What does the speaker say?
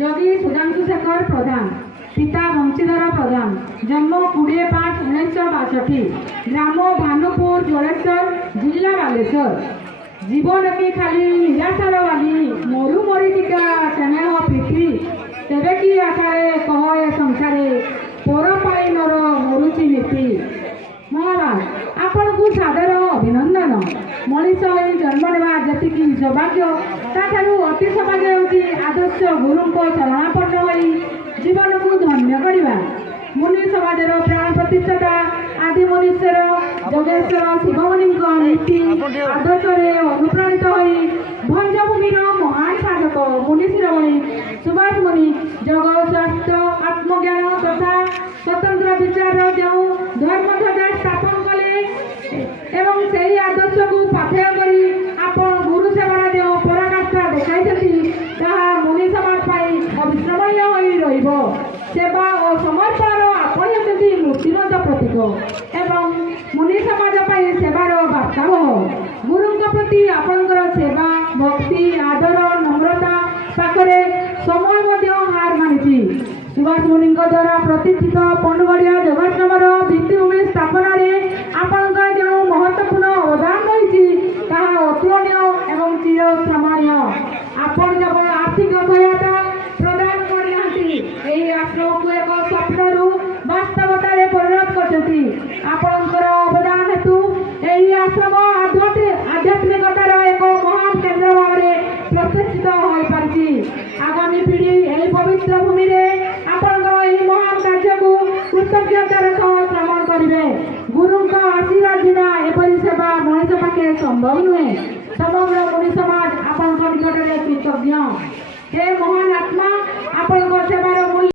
যোগী সুধাংশু শেখর প্রধান, পিতা বংশীধর প্রধান, জন্ম 20/5/1962, গ্রাম ভানুপুর, জলেশ্বর, জিলা বালেশ্বর। জীবন কি খালি নিরাশার বালি, মরু মরিচিকা স্নেহ প্রীতি, তেবে কি আশারে কহ এ সংসারে, পর পাই নর মরুচি নীতি। মহারাজ ଆପଣଙ୍କୁ ସାଦର ଅଭିନନ୍ଦନ। ମଣିଷ ହୋଇ ଜନ୍ମ ନେବା ଯେତିକି ସୌଭାଗ୍ୟ, ତାଠାରୁ ଅତି ସୌଭାଗ୍ୟ ହେଉଛି ଆଦର୍ଶ ଗୁରୁଙ୍କ ଶରଣାପନ୍ନ ହୋଇ ଜୀବନକୁ ଧନ୍ୟ କରିବା। ମୁନି ସମାଜର ପ୍ରାଣ ପ୍ରତିଷ୍ଠାତା ଆଦି ମନୁଷ୍ୟର ଯୋଗେଶ୍ୱର ଶିବମୁନିଙ୍କ ନୀତି ଆଦର୍ଶରେ ଅନୁପ୍ରାଣିତ ହୋଇ ଭଞ୍ଜଭୂମିର ମହାନ ସାଧକ ମୁନି ଶିରୋମଣି ସୁଭାଷ ମୁନି ଯୋଗ, ସ୍ୱାସ୍ଥ୍ୟ, ଆତ୍ମଜ୍ଞାନ ତଥା ସ୍ୱତନ୍ତ୍ର ବିଚାରର ଯେଉଁ ଧର୍ମଧ୍ୱଜା ସ୍ଥାପନ କଲେ ଏବଂ ସେହି ଆଦର୍ଶକୁ ପାଥେୟ କରି ଆପଣ ଗୁରୁ ସେବାର ଯେଉଁ ପରାକାଷ୍ଠା ଦେଖାଇଛନ୍ତି, ତାହା ମୁନି ସମାଜ ପାଇଁ ଅବିସ୍ମରଣୀୟ ହୋଇ ରହିବ। ସେବା ଓ ସମର୍ପଣର ଆପଣ ହେଉଛନ୍ତି ମୂର୍ତ୍ତିମନ୍ତ ପ୍ରତୀକ ଏବଂ ମୁନି ସମାଜ ପାଇଁ ସେବାର ବାର୍ତ୍ତାବହ। ଗୁରୁଙ୍କ ପ୍ରତି ଆପଣଙ୍କର ସେବା, ଭକ୍ତି, ଆଦର, ନମ୍ରତା ପାଖରେ ସମୟ ମଧ୍ୟ ହାର ମାନିଛି। ସୁଭାଷ ମୁନିଙ୍କ ଦ୍ୱାରା ପ୍ରତିଷ୍ଠିତ ପଣ୍ଡୁଗଡ଼ିଆ ଯୋଗାଶ୍ରମର ଭିତ୍ତିଭୂମି ସ୍ଥାପନାରେ ଆପଣଙ୍କର ଯେଉଁ ମହତ୍ତ୍ୱପୂର୍ଣ୍ଣ ଅବଦାନ ରହିଛି, ତାହା ଅତୁଳନୀୟ ଏବଂ ଚିରସ୍ମରଣୀୟ। ଆପଣ କେବଳ ଆର୍ଥିକ ସହାୟତା ପ୍ରଦାନ କରିନାହାନ୍ତି, ଏହି ଆଶ୍ରମକୁ ଏକ ସ୍ୱପ୍ନରୁ ବାସ୍ତବତାରେ ପରିଣତ କରିଛନ୍ତି। ଆପଣଙ୍କର ଅବଦାନ ହେତୁ ଏହି ଆଶ୍ରମ ଆଧ୍ୟାତ୍ମିକତାର ଏକ ମହାନ କେନ୍ଦ୍ର ଭାବରେ ପ୍ରତିଷ୍ଠିତ ହୋଇପାରିଛି। ଆଗାମୀ ପିଢ଼ି ଏହି ପବିତ୍ର ଭୂମିରେ ଆପଣଙ୍କର ଏହି ମହାନ କାର୍ଯ୍ୟକୁ କୃତଜ୍ଞତାର ସହ ଶ୍ରବଣ କରିବେ। ଗୁରୁଙ୍କ ଆଶୀର୍ବାଦ ବିନା ଏପରି ସେବା ମଣିଷ ପାଖେ ସମ୍ଭବ ନୁହେଁ। ସମଗ୍ର ମୁନି ସମାଜ ଆପଣଙ୍କ ନିକଟରେ କୃତଜ୍ଞ। ହେ ମହାନ